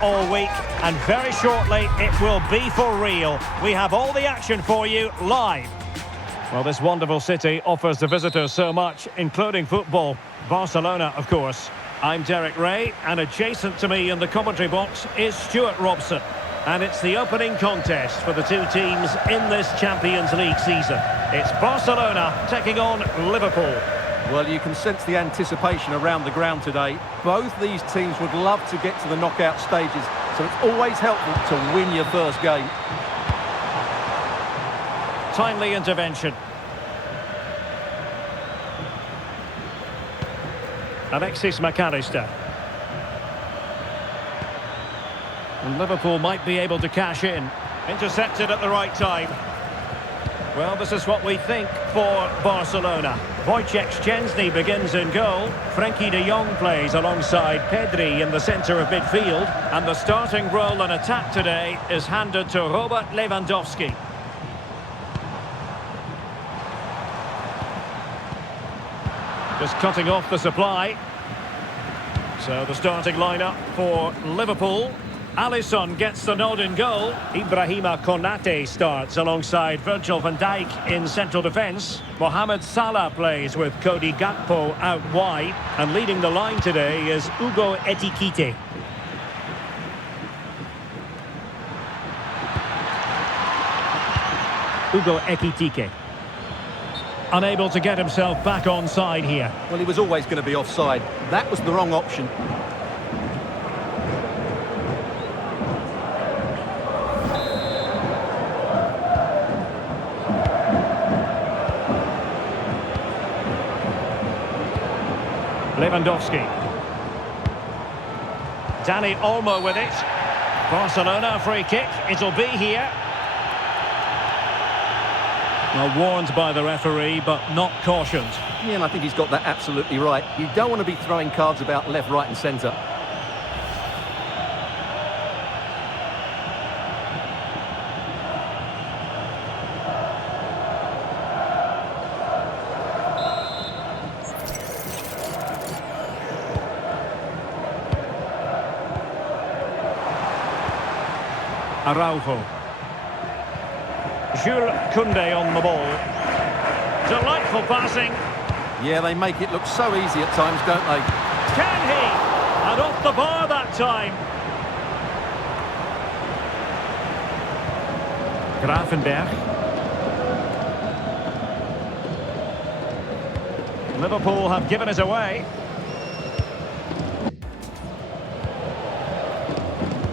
all week, and very shortly it will be for real. We have all the action for you live. Well, this wonderful city offers the visitors so much, including football. Barcelona, of course. I'm Derek Ray, and adjacent to me in the commentary box is Stuart Robson. And it's the opening contest for the two teams in this Champions League season. It's Barcelona taking on Liverpool. Well, you can sense the anticipation around the ground today. Both these teams would love to get to the knockout stages, so it's always helpful to win your first game. Timely intervention. Alexis McAllister. And Liverpool might be able to cash in. Intercepted at the right time. Well, this is what we think for Barcelona. Wojciech Szczęsny begins in goal. Frenkie de Jong plays alongside Pedri in the centre of midfield. And the starting role in attack today is handed to Robert Lewandowski. Just cutting off the supply. So the starting lineup for Liverpool. Alisson gets the nod in goal. Ibrahima Konate starts alongside Virgil van Dijk in central defence. Mohamed Salah plays with Cody Gakpo out wide. And leading the line today is Hugo Ekitike. Hugo Ekitike. Unable to get himself back onside here. Well, he was always going to be offside. That was the wrong option. Lewandowski. Dani Olmo with it. Barcelona free kick. It'll be here. Well, warned by the referee, but not cautioned. Yeah, and I think he's got that absolutely right. You don't want to be throwing cards about left, right and centre. Araujo. Jules Koundé on the ball. Delightful passing. Yeah, they make it look so easy at times, don't they? Can he? And off the bar that time. Gravenberch. Liverpool have given it away.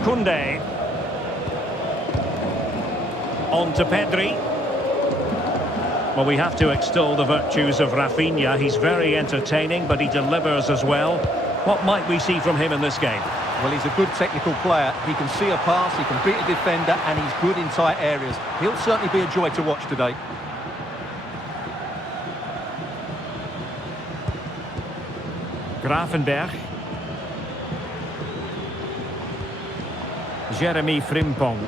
Koundé. On to Pedri. Well, we have to extol the virtues of Rafinha. He's very entertaining, but he delivers as well. What might we see from him in this game? Well, he's a good technical player. He can see a pass, he can beat a defender, and he's good in tight areas. He'll certainly be a joy to watch today. Gravenberch. Jeremy Frimpong.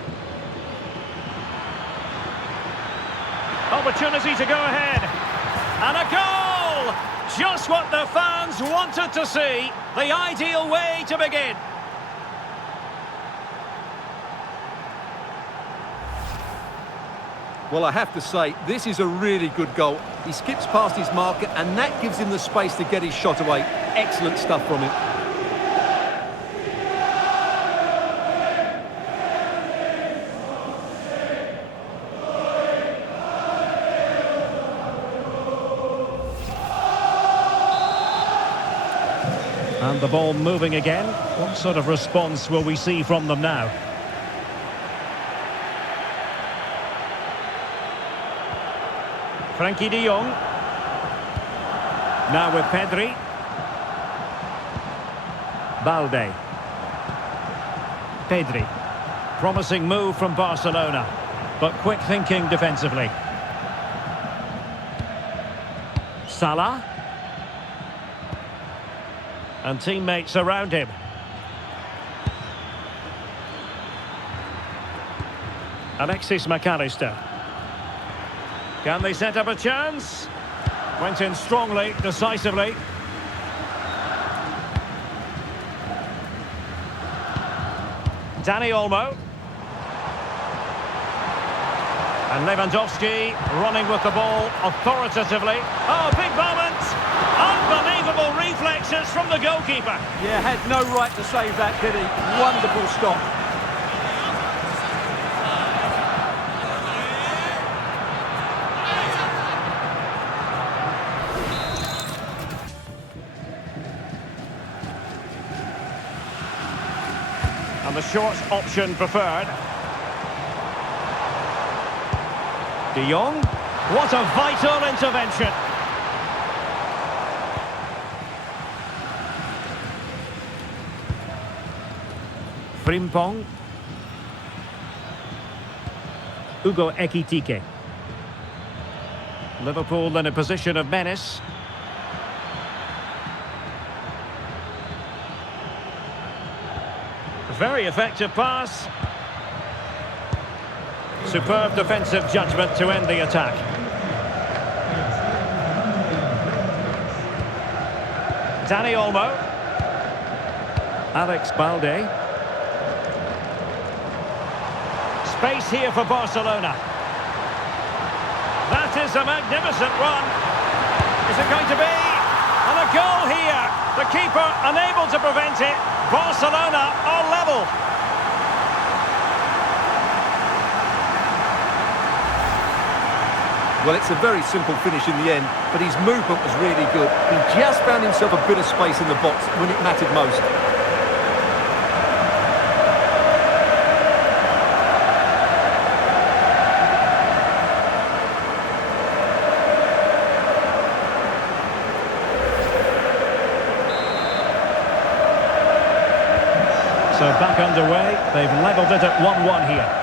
Opportunity to go ahead. And a goal! Just what the fans wanted to see. The ideal way to begin. Well, I have to say, this is a really good goal. He skips past his marker, and that gives him the space to get his shot away. Excellent stuff from him. And the ball moving again. What sort of response will we see from them now? Frenkie de Jong. Now with Pedri. Balde. Pedri. Promising move from Barcelona, but quick thinking defensively. Salah. And teammates around him. Alexis McAllister. Can they set up a chance? Went in strongly, decisively. Dani Olmo. And Lewandowski running with the ball authoritatively. Oh, big moment! Unbelievable reflexes from the goalkeeper. Yeah, had no right to save that, did he? Wonderful stop. And the short option preferred. De Jong. What a vital intervention. Frimpong. Hugo Ekitike. Liverpool in a position of menace. Very effective pass. Superb defensive judgment to end the attack. Dani Olmo. Alex Balde. Space here for Barcelona. That is a magnificent run. Is it going to be? And a goal here. The keeper unable to prevent it. Barcelona are level. Well, it's a very simple finish in the end, but his movement was really good. He just found himself a bit of space in the box when it mattered most. So back underway, they've levelled it at 1-1 here.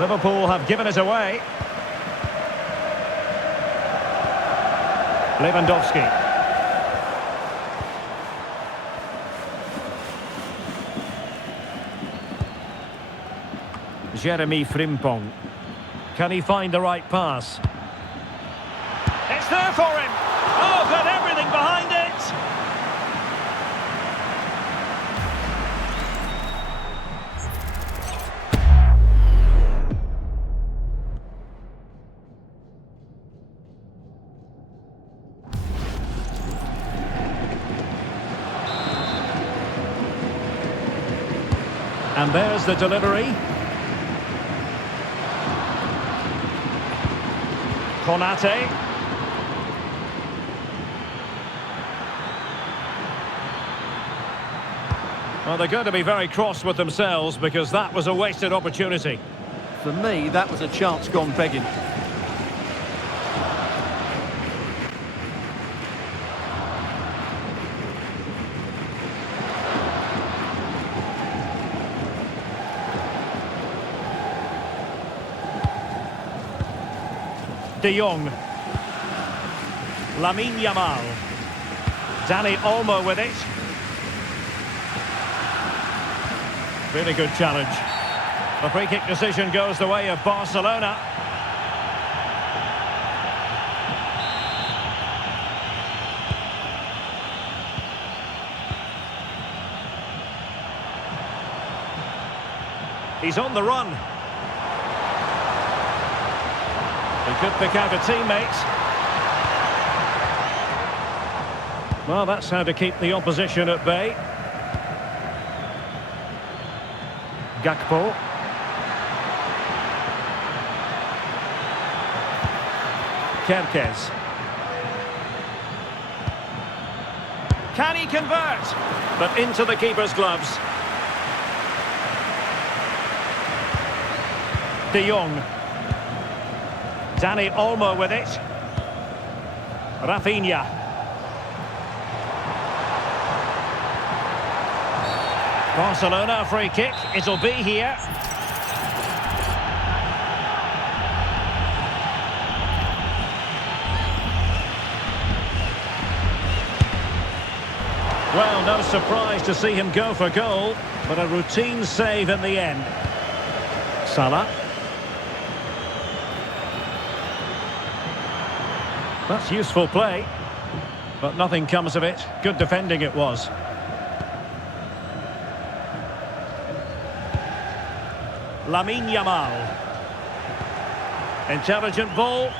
Liverpool have given it away. Lewandowski. Jeremy Frimpong. Can he find the right pass? It's there for him! Oh, got everything behind it! And there's the delivery. Konate. Well, they're going to be very cross with themselves because that was a wasted opportunity. For me, that was a chance gone begging. De Jong. Lamine Yamal. Dani Olmo with it. Really good challenge. The free kick decision goes the way of Barcelona. He's on the run. He could pick out a teammate. Well, that's how to keep the opposition at bay. Gakpo. Kerkez. Can he convert? But into the keeper's gloves. De Jong. Dani Olmo with it. Rafinha. Barcelona free kick. It'll be here. Well, no surprise to see him go for goal, but a routine save in the end. Salah. That's useful play. But nothing comes of it. Good defending it was. Lamine Yamal. Intelligent ball.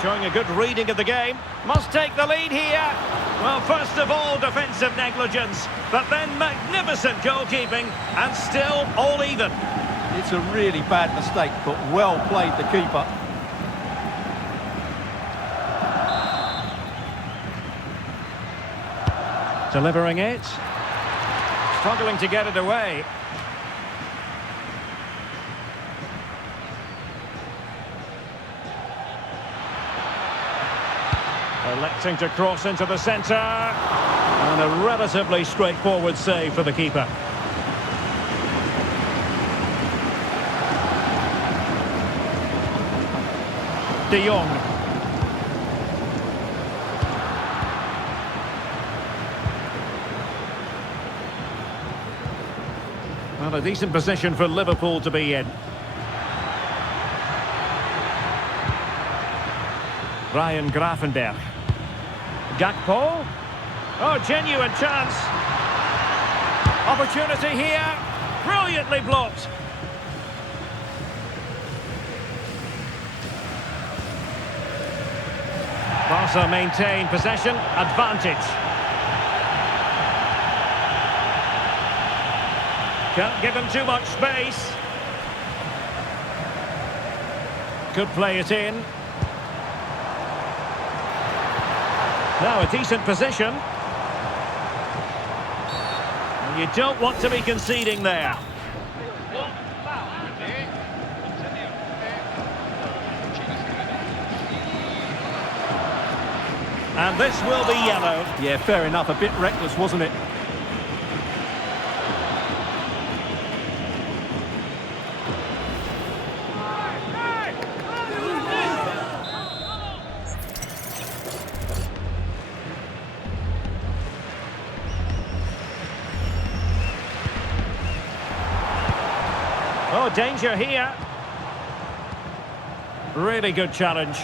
Showing a good reading of the game. Must take the lead here. Well, first of all, defensive negligence, but then magnificent goalkeeping, and still all even. It's a really bad mistake, but well played the keeper. Delivering it. Struggling to get it away. Electing to cross into the centre. And a relatively straightforward save for the keeper. De Jong. Well, a decent position for Liverpool to be in. Ryan Gravenberch. Gakpo. Oh, genuine chance. Opportunity here. Brilliantly blocked. Barca maintain possession, advantage. Can't give him too much space. Could play it in. Now a decent position. And you don't want to be conceding there. And this will be yellow. Yeah, fair enough. A bit reckless, wasn't it? Oh, danger here. Really good challenge.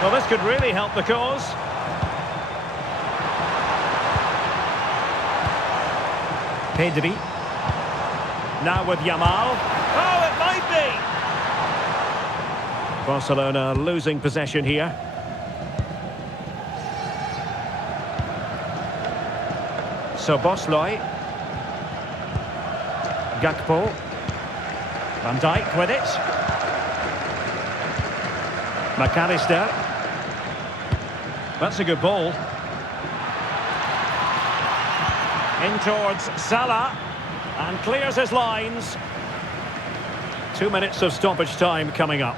Well, this could really help the cause. Pedri. Now with Yamal. Oh, it might be! Barcelona losing possession here. So Bosley. Gakpo. Van Dijk with it. McAllister. That's a good ball. In towards Salah. And clears his lines. 2 minutes of stoppage time coming up.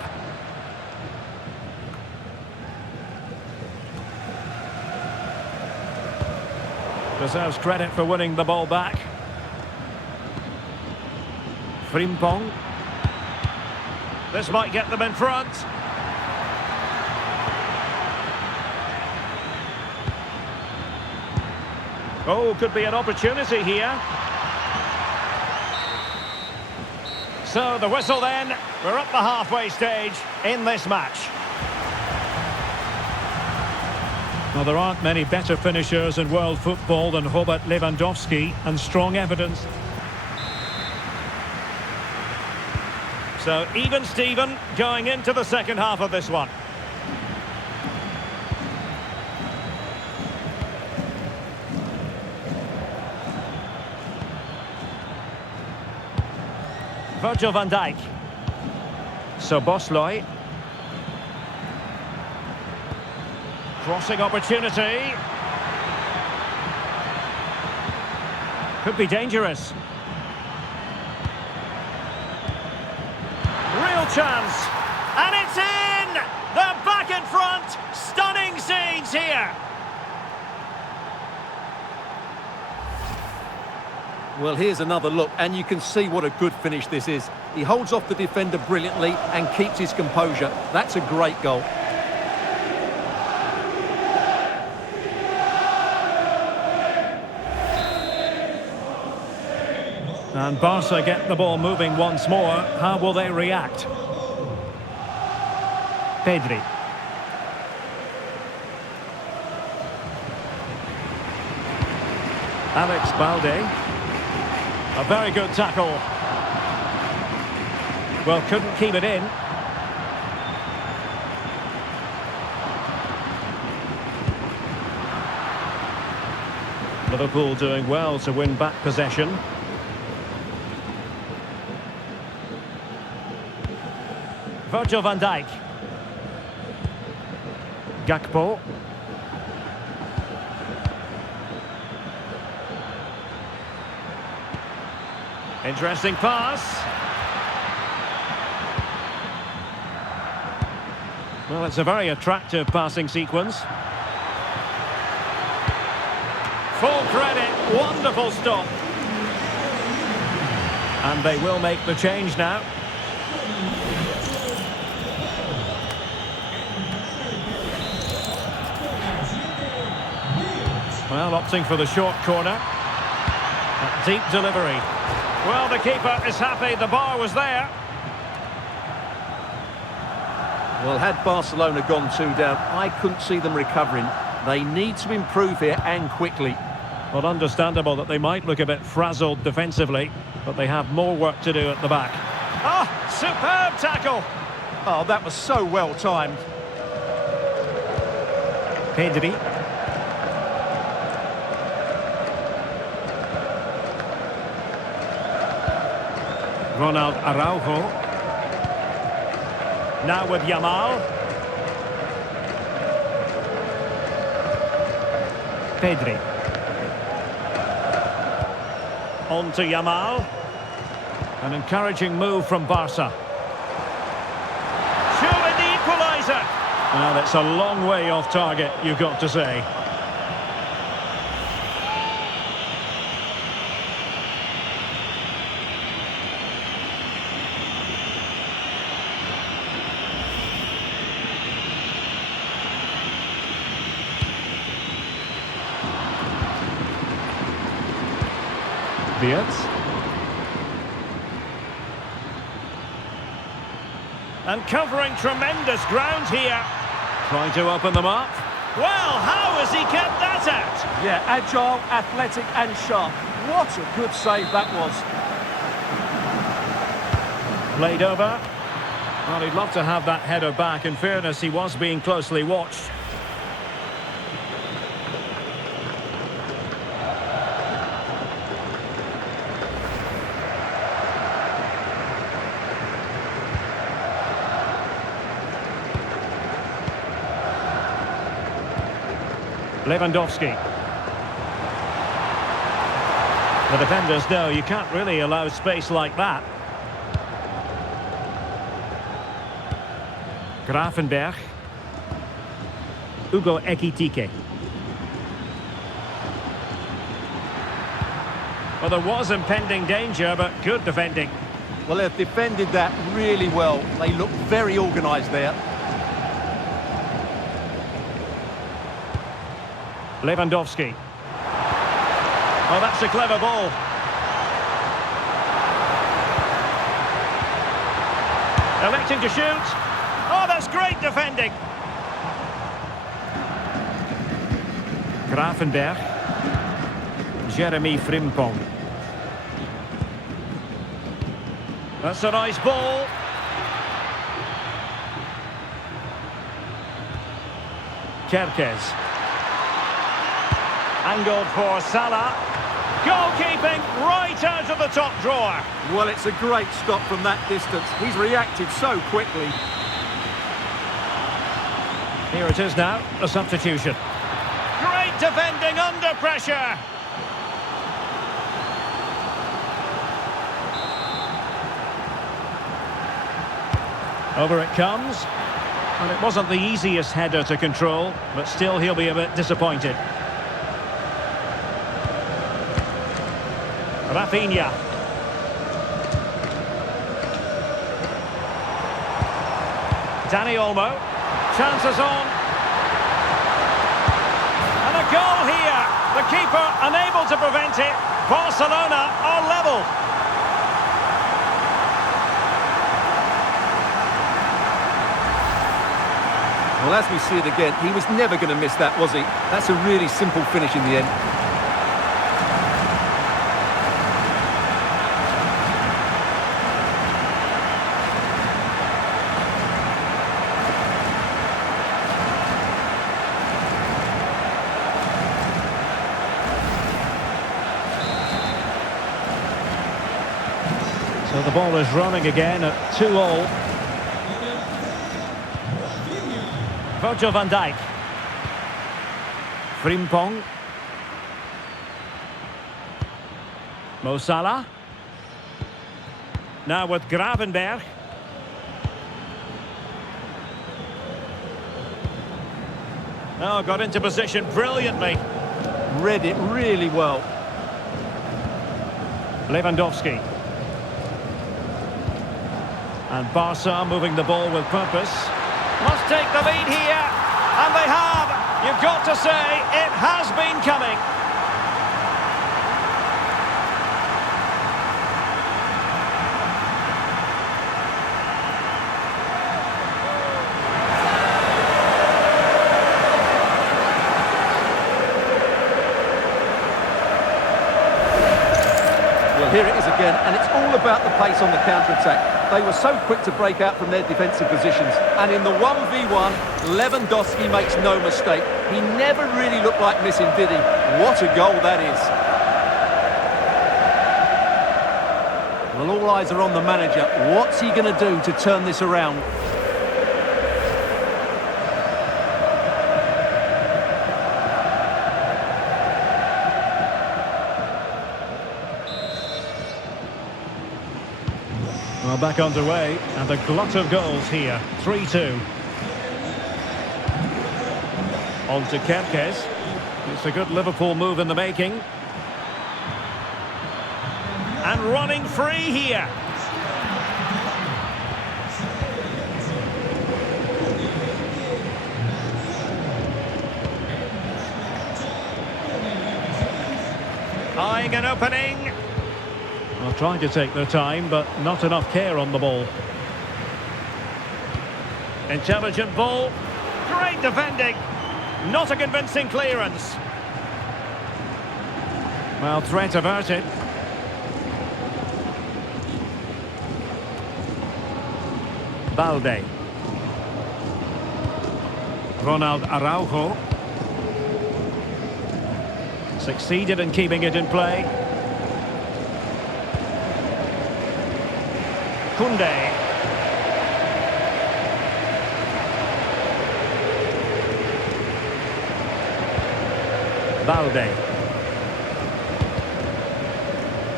Deserves credit for winning the ball back. Frimpong. This might get them in front. Oh, could be an opportunity here. So the whistle then. We're up the halfway stage in this match. Well, there aren't many better finishers in world football than Robert Lewandowski, and strong evidence. So even Steven going into the second half of this one. Virgil van Dijk. So Bosley. Crossing opportunity. Could be dangerous. Real chance. And it's in! They're back in front. Stunning scenes here. Well, here's another look, and you can see what a good finish this is. He holds off the defender brilliantly and keeps his composure. That's a great goal. And Barca get the ball moving once more. How will they react? Pedri. Alex Balde. A very good tackle. Well, couldn't keep it in. Liverpool doing well to win back possession. Virgil van Dijk. Gakpo. Interesting pass. Well, it's a very attractive passing sequence. Full credit, wonderful stop. And they will make the change now. Well, opting for the short corner. A deep delivery. Well, the keeper is happy, the bar was there. Well, had Barcelona gone 2 down, I couldn't see them recovering. They need to improve here and quickly. Well, understandable that they might look a bit frazzled defensively, but they have more work to do at the back. Ah, superb tackle! Oh, that was so well timed. Pedri. Ronald Araujo. Now with Yamal. Pedri. On to Yamal. An encouraging move from Barca. Surely the equaliser. Well, that's a long way off target, you've got to say. And covering tremendous ground here. Trying to open them up. Well, how has he kept that out? Yeah, agile, athletic and sharp. What a good save that was. Played over. Well, he'd love to have that header back. In fairness, he was being closely watched. Lewandowski. The defenders know you can't really allow space like that. Gravenberch. Hugo Ekitike. Well, there was impending danger, but good defending. Well, they've defended that really well. They look very organised there. Lewandowski. Oh, that's a clever ball. Electing to shoot. Oh, that's great defending. Gravenberch. Jeremy Frimpong. That's a nice ball. Kerkez. Angled for Salah. Goalkeeping right out of the top drawer. Well, it's a great stop from that distance. He's reacted so quickly. Here it is now, a substitution. Great defending under pressure. Over it comes. And it wasn't the easiest header to control, but still he'll be a bit disappointed. Rafinha. Dani Olmo. Chances on. And a goal here. The keeper unable to prevent it. Barcelona are level. Well, as we see it again, he was never going to miss that, was he? That's a really simple finish in the end. So the ball is running again at 2-all. Virgil van Dijk. Frimpong. Mo Salah. Now with Gravenberg. Oh, got into position brilliantly. Read it really well. Lewandowski. And Barca moving the ball with purpose. Must take the lead here, and they have. You've got to say, it has been coming. Well, here it is again, and it's all about the pace on the counter-attack. They were so quick to break out from their defensive positions. And in the 1v1, Lewandowski makes no mistake. He never really looked like missing, did he? What a goal that is. Well, all eyes are on the manager. What's he going to do to turn this around? Well, back underway, and a glut of goals here. 3-2. On to Kempkes. It's a good Liverpool move in the making. And running free here. Eyeing an opening. Well, trying to take their time, but not enough care on the ball. Intelligent ball. Great defending. Not a convincing clearance. Well, threat averted. Balde. Ronald Araujo. Succeeded in keeping it in play. Koundé. Balde.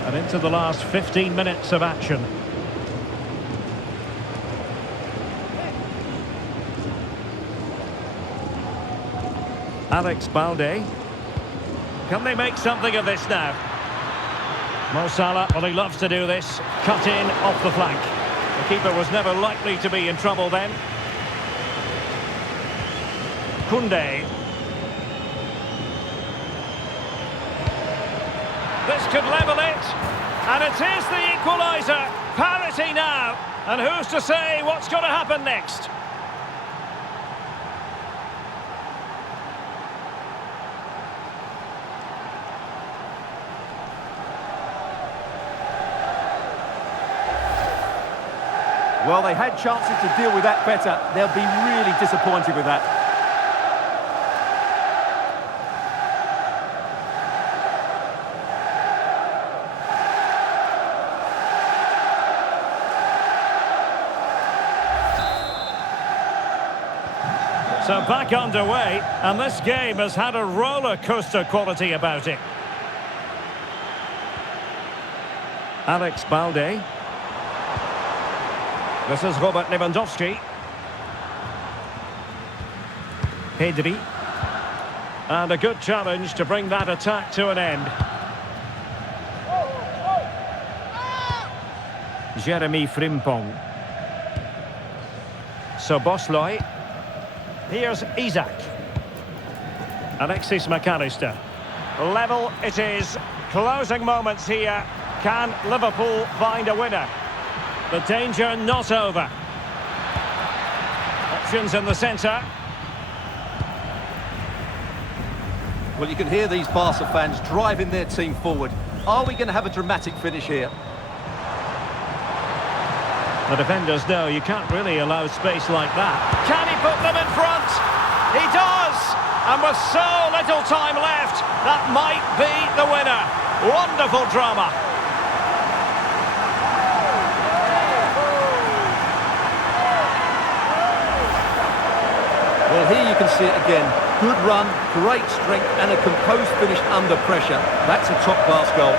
And into the last 15 minutes of action. Alex Balde. Can they make something of this now? Mo Salah, well, he loves to do this. Cut in off the flank. The keeper was never likely to be in trouble then. Koundé. This could level it. And it is the equaliser. Parity now. And who's to say what's going to happen next? Well, they had chances to deal with that better. They'll be really disappointed with that. So back underway, and this game has had a roller coaster quality about it. Alex Balde. This is Robert Lewandowski. Pedri. And a good challenge to bring that attack to an end. Jeremy Frimpong. Szoboszlai. Here's Isak. Alexis McAllister. Level it is. Closing moments here. Can Liverpool find a winner? The danger not over. Options in the centre. Well, you can hear these Barca fans driving their team forward. Are we going to have a dramatic finish here? The defenders know you can't really allow space like that. Can he put them in front? He does! And with so little time left, that might be the winner. Wonderful drama. Well, here you can see it again. Good run, great strength, and a composed finish under pressure. That's a top-class goal.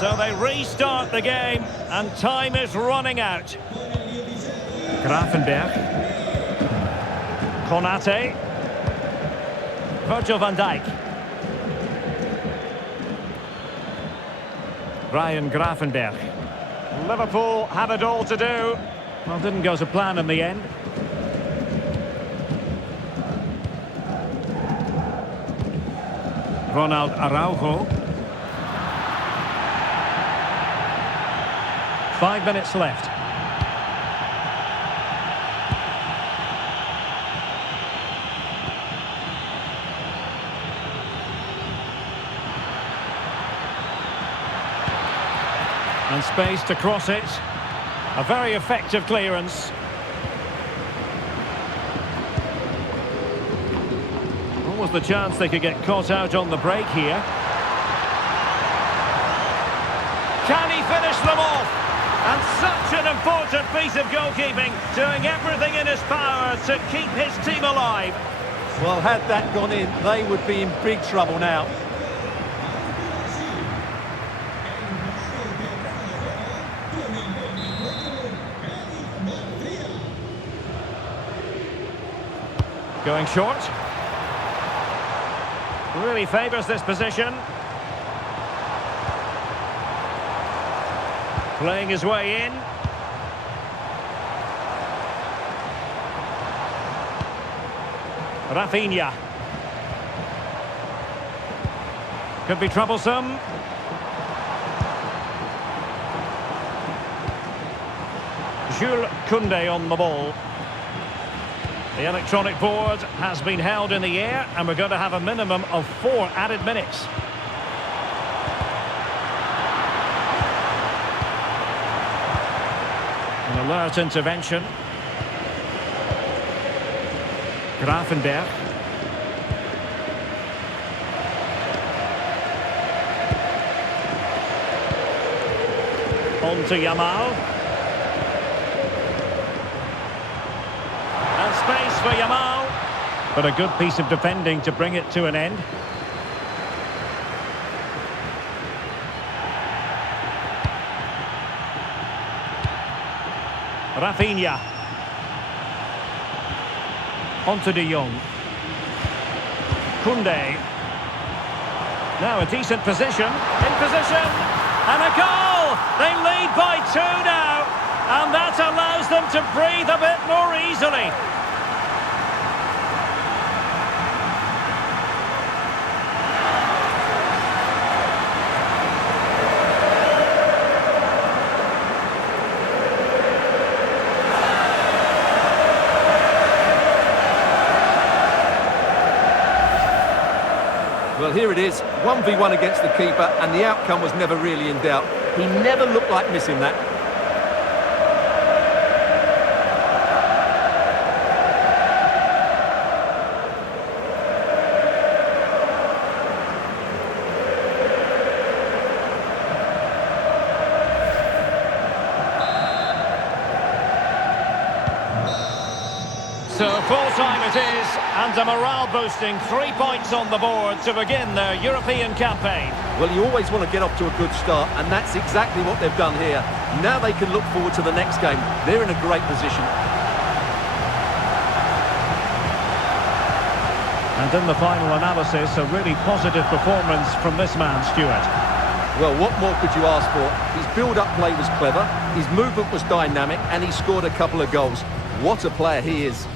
So they restart the game, and time is running out. Gravenberch. Konate. Virgil van Dijk. Ryan Gravenberch. Liverpool have it all to do. Well, didn't go to plan in the end. Ronald Araujo. 5 minutes left. And space to cross it. A very effective clearance. What was the chance they could get caught out on the break here? Can he finish them off? And such an important piece of goalkeeping, doing everything in his power to keep his team alive. Well, had that gone in, they would be in big trouble now. Going short. Really favours this position. Playing his way in. Rafinha. Could be troublesome. Jules Koundé on the ball. The electronic board has been held in the air, and we're going to have a minimum of 4 added minutes. An alert intervention. Gravenberch. On to Yamal. And space for Yamal. But a good piece of defending to bring it to an end. Rafinha. On to De Jong. Koundé. Now a decent position. In position. And a goal! They lead by 2 now. And that allows them to breathe a bit more easily. Well, here it is, 1v1 against the keeper, and the outcome was never really in doubt. He never looked like missing that. So full-time it is, and a morale-boosting 3 points on the board to begin their European campaign. Well, you always want to get off to a good start, and that's exactly what they've done here. Now they can look forward to the next game. They're in a great position. And in the final analysis, a really positive performance from this man, Stuart. Well, what more could you ask for? His build-up play was clever, his movement was dynamic, and he scored a couple of goals. What a player he is.